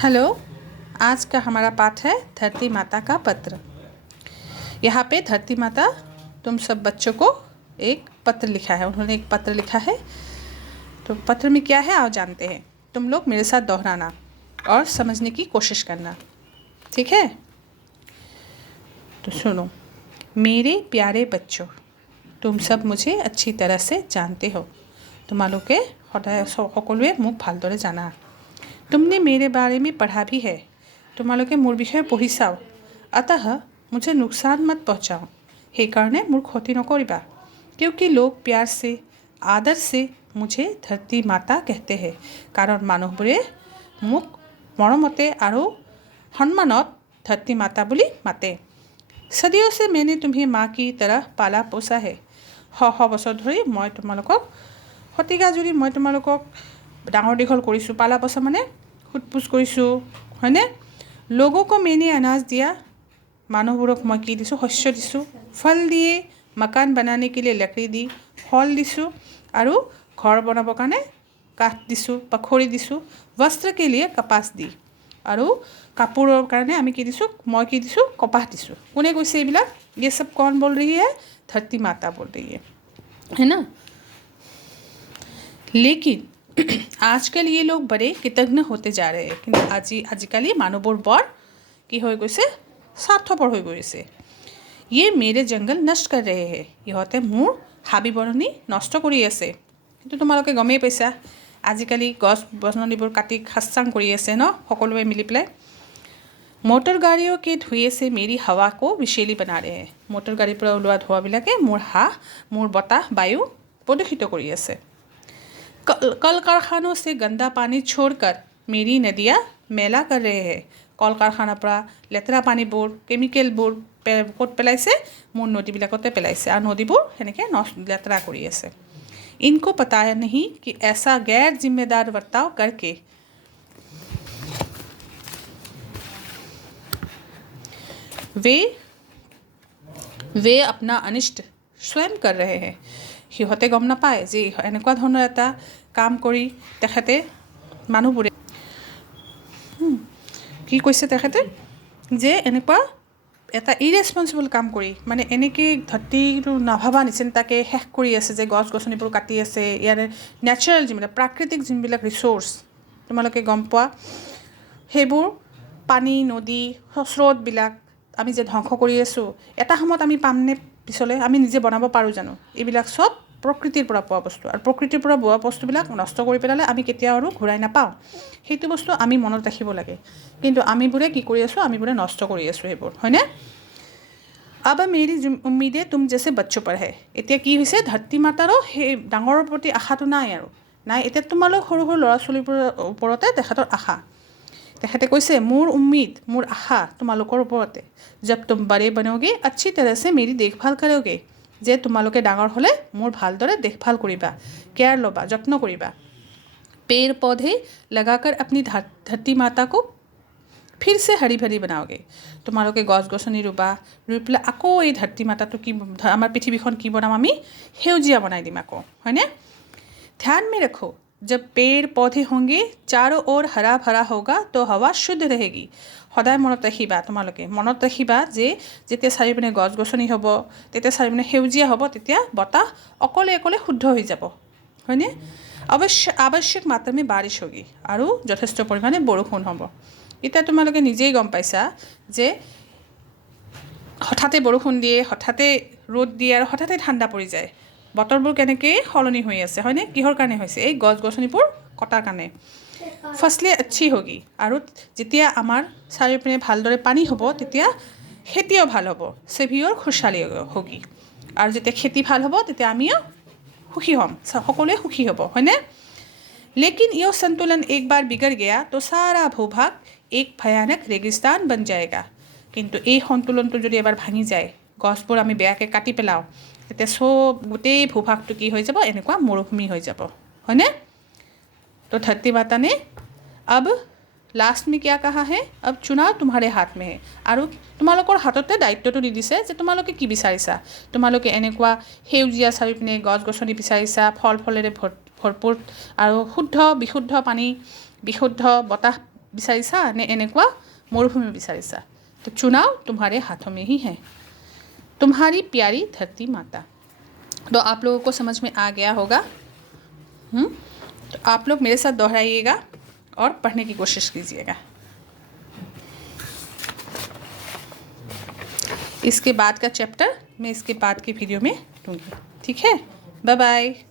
Hello. आज का हमारा पाठ है धरती माता का पत्र। यहाँ पे धरती माता तुम सब बच्चों को एक पत्र लिखा है, उन्होंने एक पत्र लिखा है। तो पत्र में क्या है आओ जानते हैं। तुम लोग मेरे साथ दोहराना और समझने की कोशिश करना, ठीक है? तो सुनो। मेरे प्यारे बच्चों, तुम सब मुझे अच्छी तरह से जानते हो। তোমালোকে সদায় সকলোৱে মোক ভালদৰে জানা। तुमने मेरे बारे में पढ़ा भी है, তোমালোকে মোৰ বিষয়ে পঢ়িছাও। अतः मुझे नुकसान मत पहुँचाओ, সেই কাৰণে মোৰ ক্ষতি নকৰিবা। क्योंकि लोग प्यार से आदर से मुझे धरती माता कहते हैं, कारण মানুহবোৰে মোক মৰমতে আৰু সন্মানত धरती माता বুলি মাতে। सदियों से मैंने तुम्हें माँ की तरह पाला पोसा है। শ বছৰ ধৰি মই তোমালোকক শতিকা জুৰি মই তোমালোকক ডাঙৰ দীঘল কৰিছোঁ। পালা পোছা মানে সোধ-পোছ কৰিছোঁ, হয়নে? लोगों को मैंने अनाज दिया, মানুহবোৰক মই কি দিছোঁ? শস্য দিছোঁ। फल दिए, मकान बनाने के लिए लकड़ी दी, फल दिছোঁ আৰু ঘৰ বনাবৰ কাৰণে কাঠ দিছোঁ বা খৰি দিছোঁ। वस्त्र के लिए कपास दी, আৰু কাপোৰৰ কাৰণে আমি কি দিছোঁ? মই কি দিছোঁ? কপাহ দিছোঁ। কোনে কৈছে এইবিলাক? ये सब कौन बोल रही है? धरती माता बोल रही है ना? लेकिन आजकल ये लोग बड़े कृतज्ञ होते जा रहे हैं। কিন্তু আজিকালি মানুহবোৰ বৰ কি হৈ গৈছে? স্বাৰ্থপৰ হৈ গৈছে। ये मेरे जंगल नष्ट कर रहे हैं, ইহঁতে মোৰ হাবি বননি নষ্ট কৰি আছে। কিন্তু তোমালোকে গমেই পাইছা আজিকালি গছ বননিবোৰ কাটি খাস্তাং কৰি আছে ন, সকলোৱে মিলি পেলাই। मोटर गाड़ियों के धुएं से मेरी हवा को विषैली बना रहे हैं। मोटर गाड़ीৰ পৰা ওলোৱা ধোঁৱাবিলাকে মোৰ বতাহ বায়ু প্ৰদূষিত কৰি আছে। कल कारखानों से गंदा पानी छोड़कर मेरी नदियाँ मैला कर रहे हैं। कल कारखानाৰ পৰা লেতেৰা পানীবোৰ কেমিকেলবোৰ ক'ত পেলাইছে? মোৰ নদীবিলাকতে পেলাইছে আৰু নদীবোৰ সেনেকৈ লেতেৰা কৰি আছে। इनको पता नहीं कि ऐसा गैर जिम्मेदार बर्ताव करके वे अपना अनिष्ट स्वयं कर रहे हैं। সিহঁতে গম নাপায় যে এনেকুৱা ধৰণৰ এটা কাম কৰি তেখেতে মানুহবোৰে কি কৈছে? তেখেতে যে এনেকুৱা এটা ইৰেছপনচিবল কাম কৰি মানে এনেকৈ ধৰতীটো নাভাবা নিচিন্তাকৈ শেষ কৰি আছে, যে গছ গছনিবোৰ কাটি আছে। ইয়াৰে নেচাৰেল যিবিলাক প্ৰাকৃতিক যোনবিলাক ৰিচ'ৰ্চ তোমালোকে গম পোৱা, সেইবোৰ পানী নদী স্ৰোতবিলাক আমি যে ধ্বংস কৰি আছোঁ, এটা সময়ত আমি পামনে পিছলৈ? আমি নিজে বনাব পাৰোঁ জানো? এইবিলাক চব প্ৰকৃতিৰ পৰা পোৱা বস্তু, আৰু প্ৰকৃতিৰ পৰা পোৱা বস্তুবিলাক নষ্ট কৰি পেলালে আমি কেতিয়াও আৰু ঘূৰাই নাপাওঁ। সেইটো বস্তু আমি মনত ৰাখিব লাগে। কিন্তু আমিবোৰে কি কৰি আছোঁ? আমিবোৰে নষ্ট কৰি আছোঁ সেইবোৰ, হয়নে? अब मेरी उम्मीदें तुम जैसे बच्चों पर है। এতিয়া কি হৈছে? ধৰতী মাতাৰো সেই ডাঙৰৰ প্ৰতি আশাটো নাই আৰু নাই। এতিয়া তোমালোক সৰু সৰু ল'ৰা ছোৱালীবোৰৰ ওপৰতে তেখেতৰ আশা। তেখেতে কৈছে মোৰ উম্মিদ, মোৰ আশা তোমালোকৰ ওপৰতে। जब तुम बड़े बनोगे अच्छी तरह से मेरी देखभाल करोगे, যে তোমালোকে ডাঙৰ হ'লে মোৰ ভালদৰে দেখভাল কৰিবা, কেয়াৰ ল'বা, যত্ন কৰিবা। पेड़ पौधे लगाकर अपनी धरती माता को फिर से हरी भरी बनाओगे। তোমালোকে গছ গছনি ৰুই পেলাই আকৌ এই ধৰতী মাতাটো কি আমাৰ পৃথিৱীখন কি বনাম? আমি সেউজীয়া বনাই দিম আকৌ, হয়নে? ध्यान में रखो, जब पेड़ पौधे होंगे चारों ओर हरा भरा होगा तो हवा शुद्ध रहेगी। সদায় মনত ৰাখিবা, তোমালোকে মনত ৰাখিবা যে যেতিয়া চাৰিওপিনে গছ গছনি হ'ব, তেতিয়া চাৰিওপিনে সেউজীয়া হ'ব, তেতিয়া বতাহ অকলে অকলে শুদ্ধ হৈ যাব, হয়নে? আৱশ্যক মাত্ৰামে বাৰিছ হোগী, আৰু যথেষ্ট পৰিমাণে বৰষুণ হ'ব। এতিয়া তোমালোকে নিজেই গম পাইছা যে হঠাতে বৰষুণ দিয়ে, হঠাতে ৰ'দ দিয়ে আৰু হঠাতে ঠাণ্ডা পৰি যায়। বতৰবোৰ কেনেকৈ সলনি হৈ আছে, হয়নে? কিহৰ কাৰণে হৈছে? এই গছ গছনিবোৰ কটাৰ কাৰণে। ফচলে अच्छी होगी, আৰু যেতিয়া আমাৰ চাৰিওপিনে ভালদৰে পানী হ'ব তেতিয়া খেতিও ভাল হ'ব। সেভিও খুশহালি होगी, আৰু যেতিয়া খেতি ভাল হ'ব তেতিয়া আমিও সুখী হ'ম, সকলোৱে সুখী হ'ব, হয়নে? लेकिन यह संतुलन एक बार बिगड़ गया तो सारा भूभाग एक भयानक रेगिस्तान बन जाएगा। কিন্তু এই সন্তুলনটো যদি এবাৰ ভাঙি যায়, গছবোৰ আমি বেয়াকৈ কাটি পেলাওঁ, তেতিয়া চব গোটেই ভূভাগটো কি হৈ যাব? এনেকুৱা মৰুভূমি হৈ যাব, হয়নে? तो धरती माता ने अब लास्ट में क्या कहा है? अब चुनाव तुम्हारे हाथ में है, আৰু তোমালোকৰ হাততে দায়িত্বটো দি দিছে যে তোমালোকে কি বিচাৰিছা। তোমালোকে এনেকুৱা সেউজীয়া চাৰিওপিনে গছ গছনি বিচাৰিছা, ফল ফলেৰে ভৰপূৰ আৰু শুদ্ধ বিশুদ্ধ পানী, বিশুদ্ধ বতাহ বিচাৰিছা নে এনেকুৱা মৰুভূমি বিচাৰিছা তো চুনাও तुम्हारे हाथों में ही है तुम्हारी प्यारी धरती माता तो आप लोगों को समझ में आ गया होगा तो आप लोग मेरे साथ दोहराइएगा और पढ़ने की कोशिश कीजिएगा इसके बाद का चैप्टर मैं इसके बाद की वीडियो में दूँगी ठीक है बाय बाय